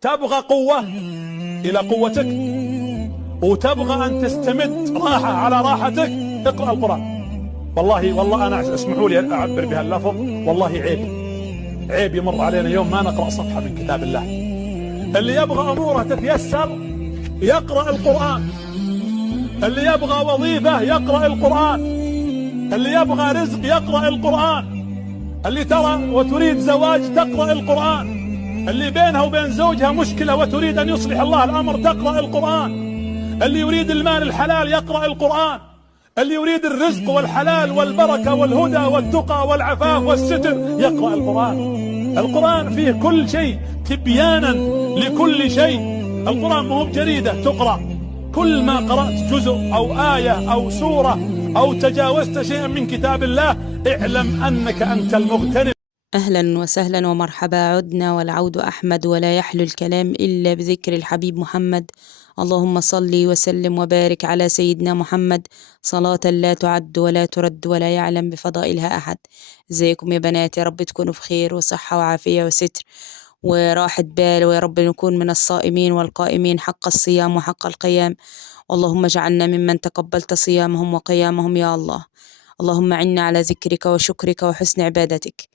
تبغى قوة إلى قوتك وتبغى أن تستمد راحة على راحتك، اقرأ القرآن. والله أنا اسمحوا لي أعبر بهاللفظ، والله عيب يمر علينا يوم ما نقرأ صفحة من كتاب الله. اللي يبغى أموره تتيسر يقرأ القرآن، اللي يبغى وظيفة يقرأ القرآن، اللي يبغى رزق يقرأ القرآن، اللي ترى وتريد زواج تقرأ القرآن، اللي بينها وبين زوجها مشكلة وتريد أن يصلح الله الأمر تقرأ القرآن، اللي يريد المال الحلال يقرأ القرآن، اللي يريد الرزق والحلال والبركة والهدى والتقى والعفاف والستر يقرأ القرآن. القرآن فيه كل شيء تبيانا لكل شيء. القرآن مو بجريدة تقرأ، كل ما قرأت جزء أو آية أو سورة أو تجاوزت شيئا من كتاب الله اعلم أنك أنت المغتنم. أهلا وسهلا ومرحبا، عدنا والعود أحمد، ولا يحلو الكلام إلا بذكر الحبيب محمد. اللهم صل وسلم وبارك على سيدنا محمد صلاة لا تعد ولا ترد ولا يعلم بفضائلها أحد. ازيكم يا بنات؟ يا رب تكونوا بخير وصحة وعافية وستر وراحة بال، ويا رب نكون من الصائمين والقائمين حق الصيام وحق القيام. اللهم اجعلنا ممن تقبلت صيامهم وقيامهم يا الله. اللهم عنا على ذكرك وشكرك وحسن عبادتك.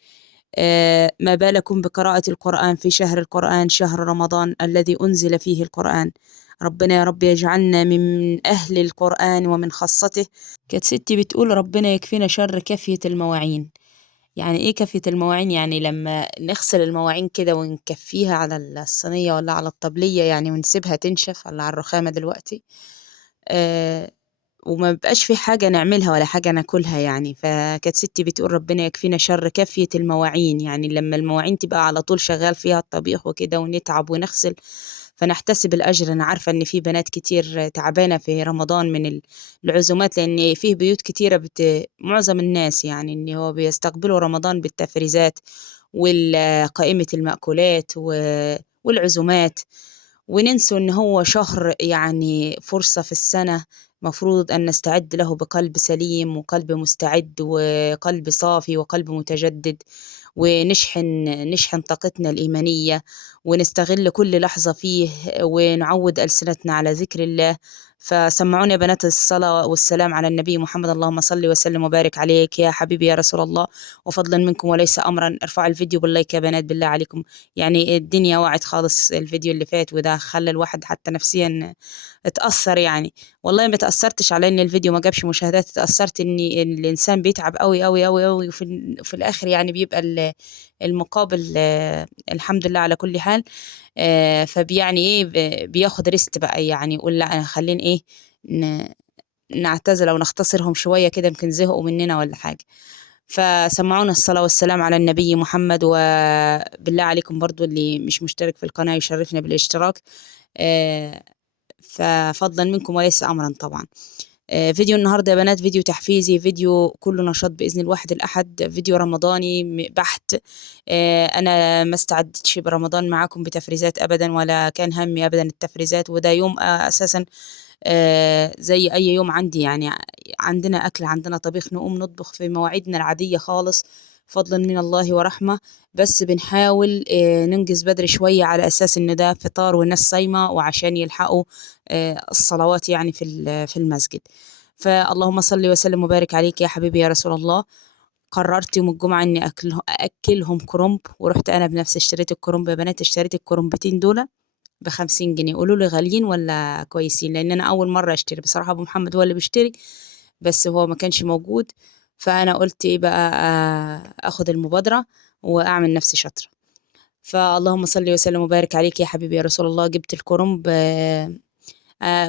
ما بالكم بقراءة القرآن في شهر القرآن، شهر رمضان الذي أنزل فيه القرآن. ربنا يا رب يجعلنا من أهل القرآن ومن خاصته. كانت ستي بتقول ربنا يكفينا شر كافية المواعين. يعني إيه كافية المواعين؟ يعني لما نغسل المواعين كده ونكفيها على الصينية ولا على الطبلية يعني، ونسيبها تنشف ولا على الرخامة دلوقتي، آه وما بقاش في حاجة نعملها ولا حاجة ناكلها يعني. فكانت ستي بتقول ربنا يكفينا شر كافية المواعين، يعني لما المواعين تبقى على طول شغال فيها الطبيخ وكده ونتعب ونغسل فنحتسب الأجر. أنا عارفة إن في بنات كتير تعبانة في رمضان من العزومات، لأن فيه بيوت كتيرة معظم الناس يعني إن هو بيستقبلوا رمضان بالتفريزات وقائمة المأكولات والعزومات، وننسوا إن هو شهر يعني فرصة في السنة، مفروض أن نستعد له بقلب سليم وقلب مستعد وقلب صافي وقلب متجدد، نشحن طاقتنا الإيمانية ونستغل كل لحظة فيه، ونعود ألسنتنا على ذكر الله. فسمعوني يا بنات الصلاة والسلام على النبي محمد. اللهم صل وسلم وبارك عليك يا حبيبي يا رسول الله، وفضلا منكم وليس أمرا. ارفعوا الفيديو باللايك يا بنات بالله عليكم، يعني الدنيا وعد خالص الفيديو اللي فات، وده خلى الواحد حتى نفسيا اتأثر يعني. والله ما تأثرتش على ان الفيديو ما جابش مشاهدات، اتأثرت ان الانسان بيتعب قوي قوي قوي قوي، وفي الاخر يعني بيبقى المقابل الحمد لله على كل حال. فبيعني ايه بياخد ريست بقى، يعني يقول لا انا خليني ايه نعتزل او نختصرهم شوية كده، يمكن زهقوا مننا ولا حاجة. فسمعونا الصلاة والسلام على النبي محمد. وبالله عليكم برضو اللي مش مشترك في القناة يشرفنا بالاشتراك، ففضلا منكم وليس أمرا طبعا. فيديو النهاردة يا بنات فيديو تحفيزي، فيديو كله نشاط بإذن الواحد الأحد، فيديو رمضاني بحت. أنا ما استعدتش برمضان معاكم بتفريزات أبدا، ولا كان همي أبدا التفريزات، وده يوم أساسا زي أي يوم عندي يعني. عندنا أكل، عندنا طبيخ، نقوم نطبخ في مواعيدنا العادية خالص، فضلا من الله ورحمة. بس بنحاول ننجز بدري شوية على أساس إن ده فطار والناس صايمة، وعشان يلحقوا الصلوات يعني في المسجد. فاللهم صل وسلم وبارك عليك يا حبيبي يا رسول الله. قررت يوم الجمعة إني أكلهم كرنب، ورحت أنا بنفسي اشتريت الكرنب يا بنات. اشتريت الكرنبتين دول ب50 جنيه. قولوا لي غاليين ولا كويسين؟ لأن أنا أول مرة أشتري بصراحة. أبو محمد هو اللي بيشتري بس هو ما كانش موجود، فأنا قلت إيه بقى، أخد المبادرة وأعمل نفسي شاطرة. فاللهم صل وسلم وبارك عليك يا حبيبي يا رسول الله. جبت الكرنب،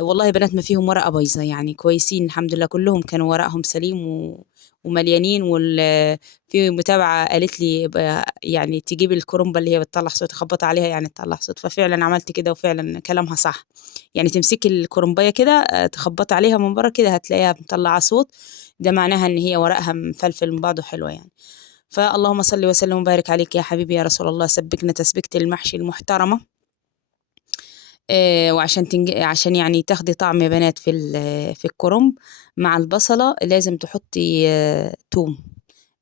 والله بنات ما فيهم ورقة بايظة يعني، كويسين الحمد لله، كلهم كانوا ورقهم سليم ومليانين. في متابعة قالت لي يعني تجيب الكرنبة اللي هي بتطلع صوت، خبط عليها يعني تطلع صوت. ففعلا عملت كده، وفعلا كلامها صح. يعني تمسكي الكرنباية كده، تخبط عليها من بره كده هتلاقيها مطلعة صوت، ده معناها ان هي ورقها مفلفل من بعضه حلوة يعني. فاللهم صل وسلم وبارك عليك يا حبيبي يا رسول الله. سبكنا تسبيكة المحشي المحترمة، وعشان عشان يعني تاخدي طعم يا بنات في الكرنب مع البصلة لازم تحطي توم.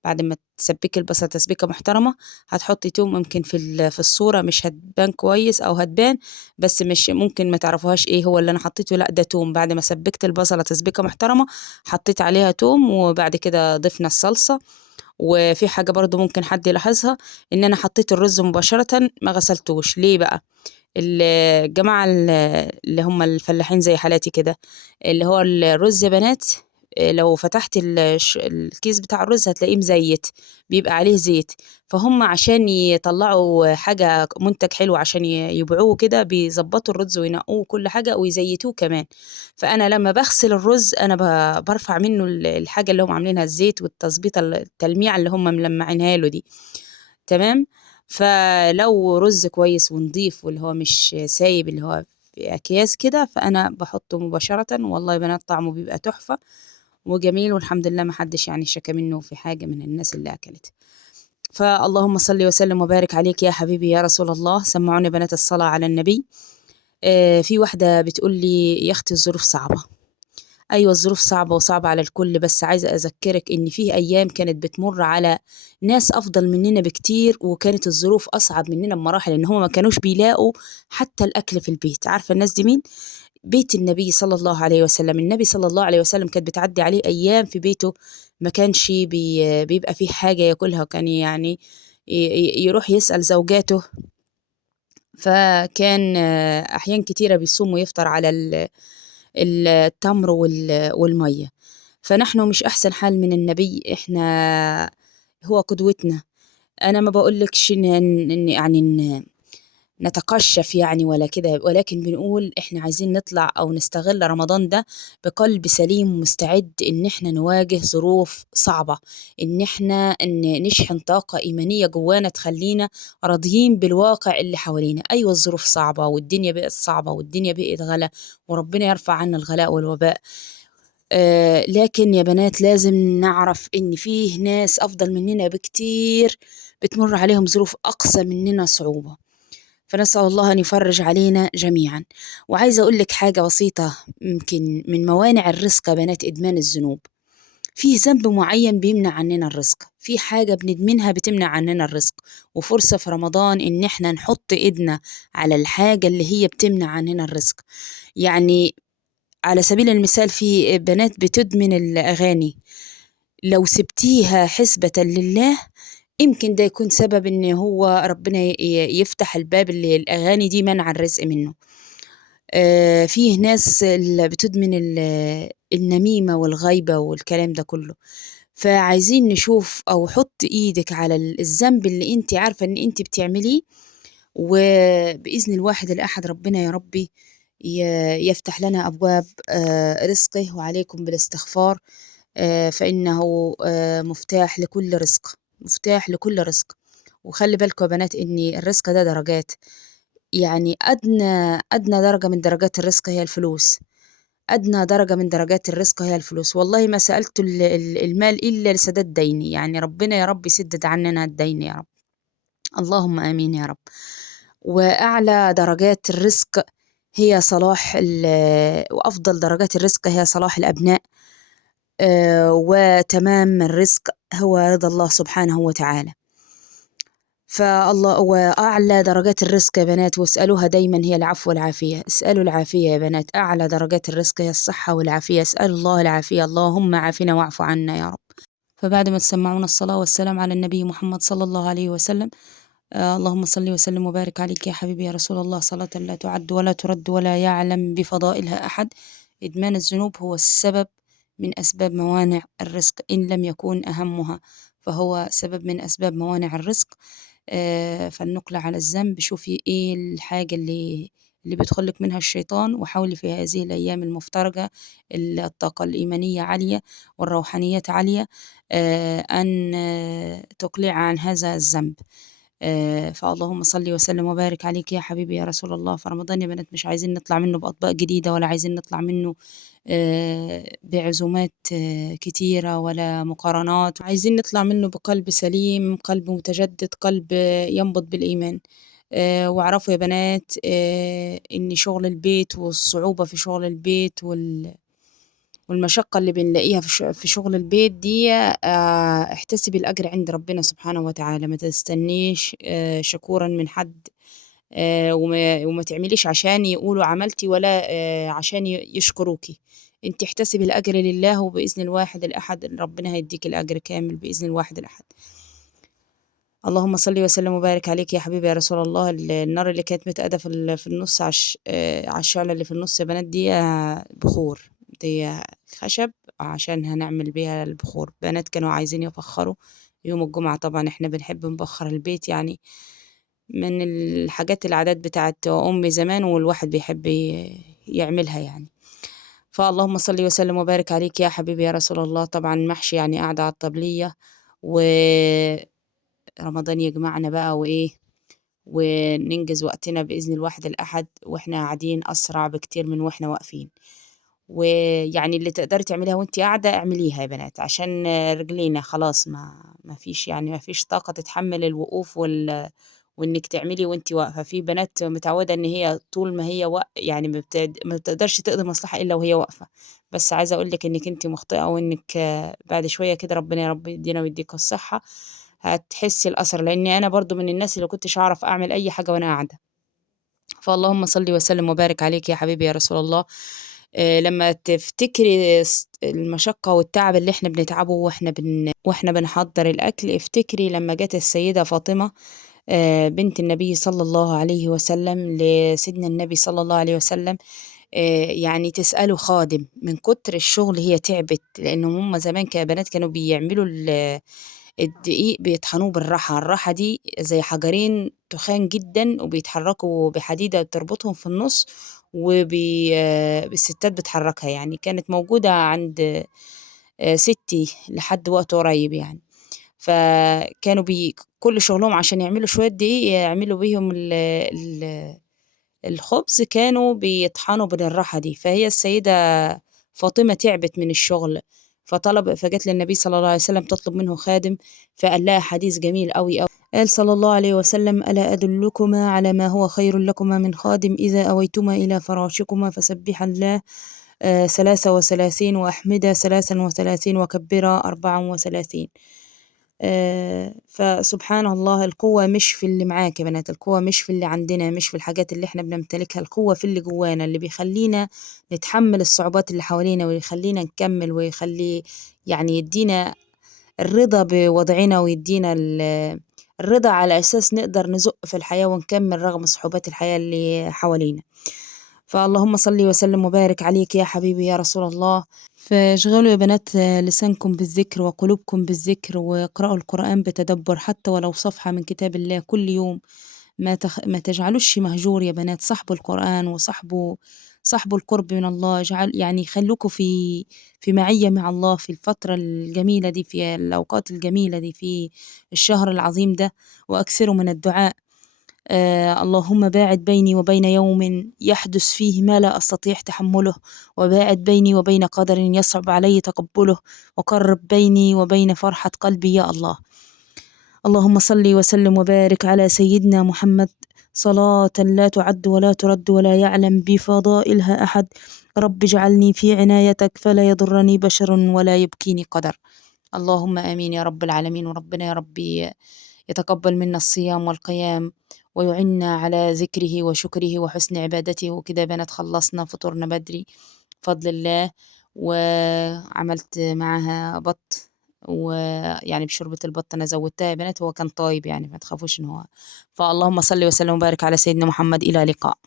بعد ما تسبكي البصل تسبيكة محترمة هتحطي توم. ممكن في الصورة مش هتبان كويس أو هتبان، بس مش ممكن ما تعرفوهاش ايه هو اللي أنا حطيته، لأ ده توم. بعد ما سبكت البصلة تسبيكة محترمة حطيت عليها توم، وبعد كده ضفنا الصلصة. وفي حاجة برضو ممكن حد يلاحظها، إن أنا حطيت الرز مباشرة ما غسلتوش. ليه بقى؟ الجماعة اللي هم الفلاحين زي حالاتي كده، اللي هو الرز يا بنات، لو فتحت الكيس بتاع الرز هتلاقيه مزيت، بيبقى عليه زيت. فهم عشان يطلعوا حاجة منتج حلو عشان يبيعوه كده بيظبطوا الرز وينقوه كل حاجة ويزيتوه كمان. فأنا لما بغسل الرز أنا برفع منه الحاجة اللي هم عاملينها، الزيت والتظبيطة التلميع اللي هم ملمعينها له دي. تمام. فلو رز كويس ونضيف واللي هو مش سايب اللي هو في أكياس كده، فأنا بحطه مباشرة. والله يا بنات طعمه بيبقى تحفة وجميل، والحمد لله ما حدش يعني شكى منه في حاجة من الناس اللي أكلت. فاللهم صل وسلم وبارك عليك يا حبيبي يا رسول الله. سمعوني بنات الصلاة على النبي. في واحدة بتقول لي يا أختي الظروف صعبة. أيوة الظروف صعبة وصعبة على الكل، بس عايزة أذكرك إن فيه أيام كانت بتمر على ناس أفضل مننا بكتير، وكانت الظروف أصعب مننا بمراحل، إن هما ما كانوش بيلاقوا حتى الأكل في البيت. عارفة الناس دي مين؟ بيت النبي صلى الله عليه وسلم. النبي صلى الله عليه وسلم كانت بتعدي عليه أيام في بيته ما كانش بيبقى فيه حاجة ياكلها، وكان يعني يروح يسأل زوجاته. فكان أحيان كتيرة بيصوم ويفطر على التمر والمية. فنحن مش أحسن حال من النبي، إحنا هو قدوتنا. أنا ما بقولكش يعني نتقشف يعني ولا كده، ولكن بنقول إحنا عايزين نطلع أو نستغل رمضان ده بقلب سليم ومستعد إن إحنا نواجه ظروف صعبة، إن إحنا نشحن طاقة إيمانية جوانا تخلينا راضيين بالواقع اللي حوالينا. أيوة الظروف صعبة والدنيا بقت صعبة والدنيا بقت غلا، وربنا يرفع عنا الغلاء والوباء. لكن يا بنات لازم نعرف إن فيه ناس أفضل مننا بكتير بتمر عليهم ظروف أقصى مننا صعوبة. فنسأل الله أن يفرج علينا جميعا. وعايزة أقول لك حاجة بسيطة، يمكن من موانع الرزق يا بنات إدمان الذنوب. فيه ذنب معين بيمنع عننا الرزق، في حاجة بندمنها بتمنع عننا الرزق، وفرصة في رمضان إن احنا نحط إيدنا على الحاجة اللي هي بتمنع عننا الرزق. يعني على سبيل المثال في بنات بتدمن الأغاني، لو سبتيها حسبة لله يمكن ده يكون سبب ان هو ربنا يفتح الباب اللي الاغاني دي منع الرزق منه. فيه ناس اللي بتدمن النميمة والغيبة والكلام ده كله. فعايزين نشوف او حط ايدك على الذنب اللي انت عارفة ان انت بتعمليه، وبإذن الواحد الأحد ربنا يا ربي يفتح لنا أبواب رزقه. وعليكم بالاستغفار، فإنه مفتاح لكل رزق، مفتاح لكل رزق. وخلي بالكم يا بنات إن الرزق ده درجات، يعني أدنى درجة من درجات الرزق هي الفلوس. أدنى درجة من درجات الرزق هي الفلوس. والله ما سألت المال إلا لسداد ديني، يعني ربنا يا رب يسدد عننا الدين يا رب، اللهم آمين يا رب. وأعلى درجات الرزق هي صلاح وأفضل درجات الرزق هي صلاح الأبناء. وتمام الرزق هو رضا الله سبحانه وتعالى. فالله وأعلى درجات الرزق يا بنات، واسألوها دايما هي العفو والعافية. اسألوا العافية يا بنات، أعلى درجات الرزق هي الصحة والعافية. اسألوا الله العافية، اللهم عافنا واعف عنا يا رب. فبعد ما تسمعون الصلاة والسلام على النبي محمد صلى الله عليه وسلم، اللهم صل وسلم وبارك عليك يا حبيبي يا رسول الله، صلاة لا تعد ولا ترد ولا يعلم بفضائلها أحد. إدمان الذنوب هو السبب من أسباب موانع الرزق، إن لم يكون أهمها فهو سبب من أسباب موانع الرزق. فلنقلع على الذنب. شوفي إيه الحاجة اللي بيدخلك منها الشيطان، وحاولي في هذه الأيام المفترجة الطاقة الإيمانية عالية والروحانيات عالية، أن تقلع عن هذا الذنب. فاللهم صل وسلم وبارك عليك يا حبيبي يا رسول الله. فرمضان يا بنات مش عايزين نطلع منه بأطباق جديدة، ولا عايزين نطلع منه بعزومات كتيرة ولا مقارنات. عايزين نطلع منه بقلب سليم، قلب متجدد، قلب ينبض بالإيمان. واعرفوا يا بنات إن شغل البيت والصعوبة في شغل البيت والمشقة اللي بنلاقيها في شغل البيت دي، احتسبي الأجر عند ربنا سبحانه وتعالى، ما تستنيش شكورا من حد، وما تعمليش عشان يقولوا عملتي، ولا عشان يشكروكي. انت احتسبي الأجر لله، وبإذن الواحد الأحد ربنا هيديك الأجر كامل بإذن الواحد الأحد. اللهم صل وسلم وبارك عليك يا حبيبي يا رسول الله. النار اللي كانت متقادة في النص، على الشعلة اللي في النص يا بنات، دي بخور، دي خشب عشان هنعمل بيها البخور. بنات كانوا عايزين يبخروا يوم الجمعة، طبعا احنا بنحب نبخر البيت، يعني من الحاجات العادات بتاعت أمي زمان، والواحد بيحب يعملها يعني. فاللهم صل وسلم وبارك عليك يا حبيبي يا رسول الله. طبعا محشي يعني قاعدة على الطبلية، ورمضان يجمعنا بقى وإيه، وننجز وقتنا بإذن الواحد الأحد، وإحنا قاعدين أسرع بكتير من وإحنا واقفين. ويعني اللي تقدري تعمليها وانتي قاعدة اعمليها يا بنات، عشان رجلينا خلاص ما فيش، يعني ما فيش طاقة تتحمل الوقوف وانك تعملي وانتي واقفة. في بنات متعودة ان هي طول ما هي يعني ما بتقدرش تقضي مصلحة الا وهي واقفة. بس عايزة اقول لك انك انتي مخطئة، وانك بعد شوية كده ربنا يا رب يدينا ويديك الصحة هتحسي الأثر. لأني أنا برضو من الناس اللي كنتش أعرف أعمل أي حاجة وأنا قاعدة. فاللهم صل وسلم وبارك عليك يا حبيبي يا رسول الله. لما تفتكري المشقة والتعب اللي احنا بنتعبه واحنا بنحضر الأكل، افتكري لما جت السيدة فاطمة بنت النبي صلى الله عليه وسلم لسيدنا النبي صلى الله عليه وسلم، يعني تسأله خادم. من كتر الشغل هي تعبت، لأنهم هم زمان كبنات كانوا بيعملوا الدقيق، بيطحنوه بالراحة. الراحة دي زي حجرين تخان جدا، وبيتحركوا بحديدة بتربطهم في النص، الستات بتحركها. يعني كانت موجودة عند ستي لحد وقت قريب يعني. فكانوا كل شغلهم عشان يعملوا شوية دقيق يعملوا بيهم الخبز، كانوا بيطحنوا بالراحة دي. فهي السيدة فاطمة تعبت من الشغل، فجت للنبي صلى الله عليه وسلم تطلب منه خادم. فقال لها حديث جميل قوي قوي، قال صلى الله عليه وسلم: ألا أدلكما على ما هو خير لكما من خادم إذا أويتما إلى فراشكما فسبح الله 33، وأحمدا 33، وكبرا 34. فسبحان الله، القوة مش في اللي معاك يا بنات، القوة مش في اللي عندنا، مش في الحاجات اللي احنا بنمتلكها، القوة في اللي جوانا، اللي بيخلينا نتحمل الصعوبات اللي حوالينا، ويخلينا نكمل، ويخلي يعني يدينا الرضا بوضعنا، ويدينا الرضا على أساس نقدر نزق في الحياة ونكمل رغم صعوبات الحياة اللي حوالينا. فاللهم صل وسلم وبارك عليك يا حبيبي يا رسول الله. فاشغلوا يا بنات لسانكم بالذكر وقلوبكم بالذكر، واقرأوا القرآن بتدبر، حتى ولو صفحة من كتاب الله كل يوم. ما تجعلوش مهجور يا بنات، صاحبوا القرآن صاحبوا القرب من الله. يعني خلوكوا في معية مع الله في الفترة الجميلة دي، في الأوقات الجميلة دي، في الشهر العظيم ده، وأكثروا من الدعاء. اللهم باعد بيني وبين يوم يحدث فيه ما لا أستطيع تحمله، وباعد بيني وبين قدر يصعب علي تقبله، وقرب بيني وبين فرحة قلبي يا الله. اللهم صل وسلم وبارك على سيدنا محمد صلاة لا تعد ولا ترد ولا يعلم بفضائلها أحد. رب اجعلني في عنايتك فلا يضرني بشر ولا يبكيني قدر. اللهم آمين يا رب العالمين. وربنا يا ربي يتقبل منا الصيام والقيام، ويعنا على ذكره وشكره وحسن عبادته. وكده بنات خلصنا فطورنا بدري بفضل الله، وعملت معاها بط، ويعني بشوربة البط أنا زودتها يا بنات، هو كان طيب يعني ما تخافوش إن هو. فاللهم صل وسلم وبارك على سيدنا محمد، إلى لقاء.